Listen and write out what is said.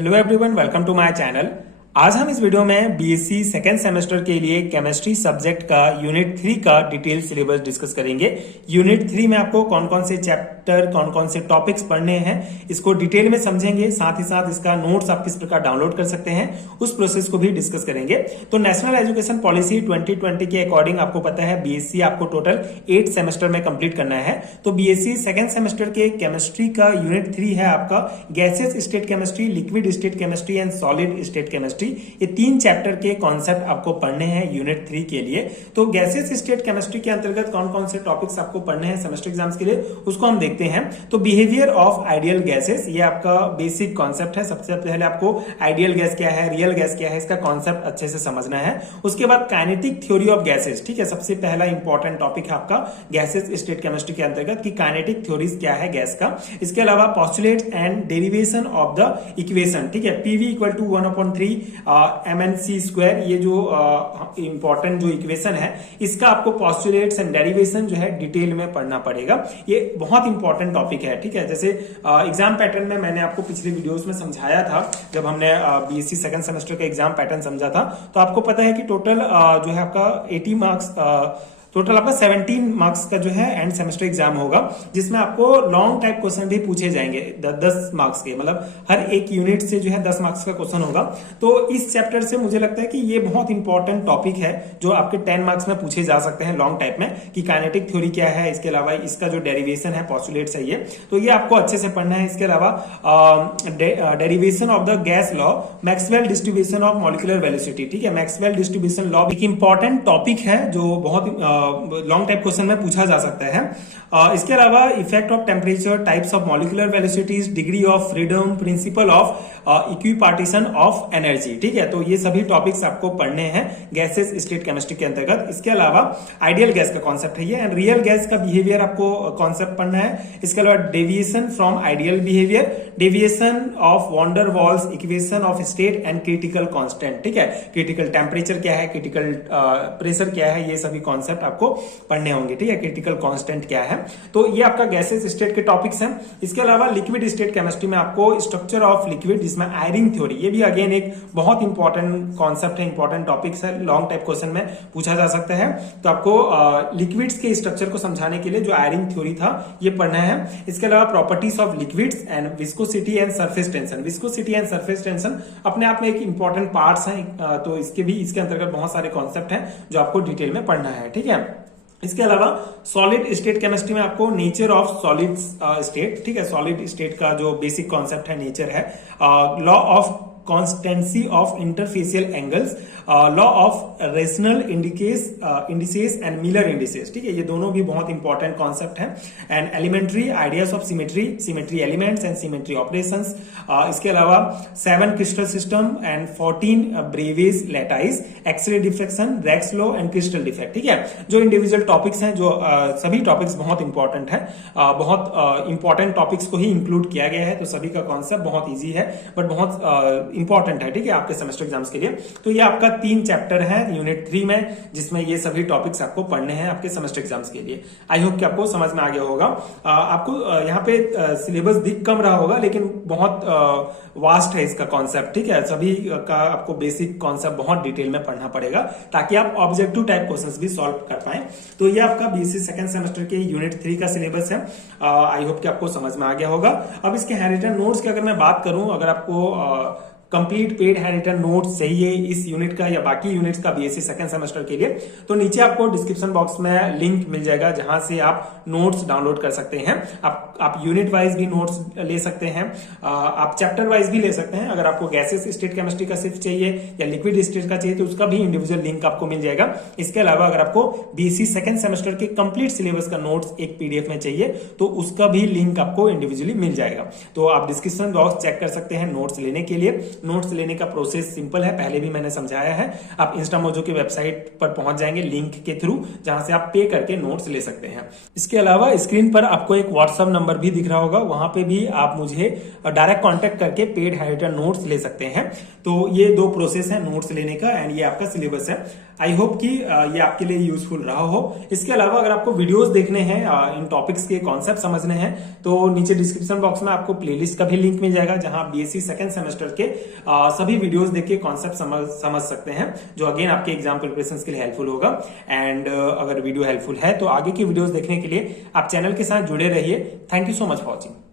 Hello everyone, welcome to my channel. आज हम इस वीडियो में बीएससी सेकेंड सेमेस्टर के लिए केमिस्ट्री सब्जेक्ट का यूनिट 3 का डिटेल सिलेबस डिस्कस करेंगे। यूनिट 3 में आपको कौन कौन से चैप्टर, कौन कौन से टॉपिक्स पढ़ने हैं, इसको डिटेल में समझेंगे। साथ ही साथ इसका नोट्स आप किस प्रकार डाउनलोड कर सकते हैं, उस प्रोसेस को भी डिस्कस करेंगे। तो नेशनल एजुकेशन पॉलिसी 2020 के अकॉर्डिंग आपको पता है बीएससी आपको टोटल 8 सेमेस्टर में कंप्लीट करना है। तो बीएससी सेकेंड सेमेस्टर के केमिस्ट्री का यूनिट 3 है आपका gases state chemistry, liquid state chemistry and solid state chemistry. ये 3 चैप्टर के कॉन्सेप्ट आपको पढ़ने हैं यूनिट 3 के लिए। तो गैसेस स्टेट केमिस्ट्री के अंतर्गत कौन कौन से टॉपिक्स आपको पढ़ने हैं सेमेस्टर एग्जाम्स के लिए, उसको हम देखते हैं। तो बिहेवियर ऑफ आइडियल गैसेस, ये आपका बेसिक कॉन्सेप्ट है। सबसे पहले आपको आइडियल गैस क्या है, रियल गैस क्या है, इसका कॉन्सेप्ट अच्छे से समझना है। उसके बाद काइनेटिक थ्योरी ऑफ गैसेस, ठीक है, सबसे पहला इंपॉर्टेंट टॉपिक है आपका गैसेस स्टेट केमिस्ट्री के अंतर्गत कि काइनेटिक थ्योरीज क्या है गैस का। इसके अलावा postulates and derivation of the equation, ठीक है, PV equal to 1/3 MnC square, ये जो इंपॉर्टेंट जो इक्वेशन है इसका आपको पोस्टुलेट्स एंड डेरिवेशन जो है डिटेल में पढ़ना पड़ेगा। ये बहुत इंपॉर्टेंट टॉपिक है, ठीक है। जैसे एग्जाम पैटर्न में मैंने आपको पिछले वीडियोस में समझाया था, जब हमने बीएससी सेकंड सेमेस्टर का एग्जाम पैटर्न समझा था, तो आपको पता है कि टोटल जो है आपका 80 मार्क्स, टोटल आपका 17 मार्क्स का जो है एंड सेमेस्टर एग्जाम होगा, जिसमें आपको लॉन्ग टाइप क्वेश्चन भी पूछे जाएंगे 10 मार्क्स के, मतलब हर एक यूनिट से जो है 10 मार्क्स का क्वेश्चन होगा। तो इस चैप्टर से मुझे लगता है कि ये बहुत इंपॉर्टेंट टॉपिक है जो आपके 10 मार्क्स में पूछे जा सकते हैं लॉन्ग टाइप में, कि काइनेटिक थ्योरी क्या है, इसके अलावा इसका जो डेरिवेशन है, पोस्टुलेट्स है, ये तो ये आपको अच्छे से पढ़ना है। इसके अलावा derivation of the gas law, Maxwell distribution of molecular velocity, ठीक है, मैक्सवेल डिस्ट्रीब्यूशन लॉ एक इंपॉर्टेंट टॉपिक है जो बहुत लॉन्ग टाइप क्वेश्चन में पूछा जा सकता है। इसके अलावा effect of temperature, types of molecular velocities, degree of freedom, principle of equipartition of energy, ठीक है। तो ये सभी टॉपिक्स आपको पढ़ने हैं गैसेस स्टेट केमिस्ट्री के अंतर्गत। इसके अलावा आइडियल गैस का कॉन्सेप्ट है ये, एंड रियल गैस का बिहेवियर आपको कॉन्सेप्ट पढ़ना है। इसके अलावा deviation from ideal behaviour, deviation of van der Waals equation of state and critical constant, ठीक है, क्रिटिकल टेम्परेचर क्या है, क्रिटिकल प्रेशर क्या है, ये सभी कॉन्सेप्ट आपको पढ़ने होंगे, ठीक है, क्रिटिकल कांस्टेंट क्या है। तो ये आपका गैसेस स्टेट के टॉपिक्स हैं। इसके अलावा लिक्विड स्टेट केमिस्ट्री में आपको स्ट्रक्चर ऑफ लिक्विड, जिसमें आयरिंग थ्योरी, ये भी अगेन एक बहुत इंपॉर्टेंट कॉन्सेप्ट है, इंपॉर्टेंट टॉपिक्स है, लॉन्ग टाइप क्वेश्चन में पूछा जा सकता है। तो आपको लिक्विड्स के स्ट्रक्चर को समझाने के लिए जो आयरिंग थ्योरी था ये पढ़ना है। इसके अलावा properties of liquids and viscosity and surface tension, viscosity and surface tension अपने आप में एक इंपॉर्टेंट पार्ट्स हैं, तो इसके अंतर्गत बहुत सारे कॉन्सेप्ट हैं जो आपको डिटेल में पढ़ना है, ठीक है। इसके अलावा सॉलिड स्टेट केमिस्ट्री में आपको नेचर ऑफ सॉलिड स्टेट, ठीक है, सॉलिड स्टेट का जो बेसिक कॉन्सेप्ट है नेचर है, law of constancy of interfacial angles, law of rational indices and Miller indices, ठीक है, ये दोनों भी बहुत इंपॉर्टेंट कॉन्सेप्ट हैं। And elementary ideas of symmetry, symmetry elements and symmetry operations. इसके अलावा 7 crystal system and 14 Bravais lattice, X ray diffraction, Bragg's law and crystal defect, ठीक है। जो इंडिविजुअल टॉपिक्स हैं, जो सभी टॉपिक्स बहुत इंपॉर्टेंट है, बहुत इंपॉर्टेंट टॉपिक्स को ही इंक्लूड किया गया है। तो सभी का कॉन्सेप्ट बहुत ईजी है बट बहुत इंपॉर्टेंट है, ठीक है, आपके सेमेस्टर एग्जाम्स के लिए। तो ये आपका 3 चैप्टर है यूनिट 3 में, जिसमें ये सभी टॉपिक्स आपको पढ़ने हैं आपके सेमेस्टर एग्जाम्स के लिए। आई होप कि आपको समझ में आ गया होगा। आपको यहाँ पे सिलेबस दिख कम रहा होगा, लेकिन बहुत वास्ट है इसका कॉन्सेप्ट, ठीक है। सभी का आपको बेसिक कॉन्सेप्ट बहुत डिटेल में पढ़ना पड़ेगा ताकि आप ऑब्जेक्टिव टाइप क्वेश्चंस भी सॉल्व कर पाए। तो ये आपका बीएससी सेकंड सेमेस्टर के यूनिट 3 का सिलेबस है। आई होप कि आपको समझ में आ गया होगा। अब इसके हैंड रिटन नोट्स की अगर मैं बात करूं, अगर आपको complete paid handwritten notes चाहिए इस यूनिट का या बाकी यूनिट्स का बीएससी सेकंड सेमेस्टर के लिए, तो नीचे आपको डिस्क्रिप्शन बॉक्स में लिंक मिल जाएगा जहां से आप नोट्स डाउनलोड कर सकते हैं। आप यूनिट वाइज भी नोट्स ले सकते हैं, आप चैप्टर वाइज भी ले सकते हैं। अगर आपको गैसेस स्टेट केमिस्ट्री का सिर्फ चाहिए या लिक्विड स्टेट का चाहिए तो उसका भी इंडिविजुअल लिंक आपको मिल जाएगा। इसके अलावा अगर आपको बीएससी सेकंड सेमेस्टर के कंप्लीट सिलेबस का नोट्स एक पीडीएफ में चाहिए तो उसका भी लिंक आपको इंडिविजुअली मिल जाएगा। तो आप डिस्क्रिप्शन बॉक्स चेक कर सकते हैं नोट्स लेने के लिए। नोट्स लेने का प्रोसेस सिंपल है, पहले भी मैंने समझाया है। आप इंस्टामोजो की वेबसाइट पर पहुंच जाएंगे लिंक के थ्रू, जहां से आप पे करके नोट्स ले सकते हैं। इसके अलावा स्क्रीन पर आपको एक व्हाट्सएप नंबर भी दिख रहा होगा, वहां पे भी आप मुझे डायरेक्ट कांटेक्ट करके पेड हैंड रिटन नोट्स ले सकते हैं। तो ये 2 प्रोसेस है नोट्स लेने का, एंड ये आपका सिलेबस है। आई होप कि ये आपके लिए यूजफुल रहा हो। इसके अलावा अगर आपको वीडियोस देखने हैं, इन टॉपिक्स के कॉन्सेप्ट समझने हैं, तो नीचे डिस्क्रिप्शन बॉक्स में आपको प्लेलिस्ट का भी लिंक मिल जाएगा, जहां आप बीएससी सेकंड सेमेस्टर के सभी वीडियोस देख के कॉन्सेप्ट समझ सकते हैं, जो अगेन आपके एग्जाम प्रिपरेशन के लिए हेल्पफुल होगा। एंड अगर वीडियो हेल्पफुल है तो आगे की वीडियोस देखने के लिए आप चैनल के साथ जुड़े रहिए। Thank you so much for watching.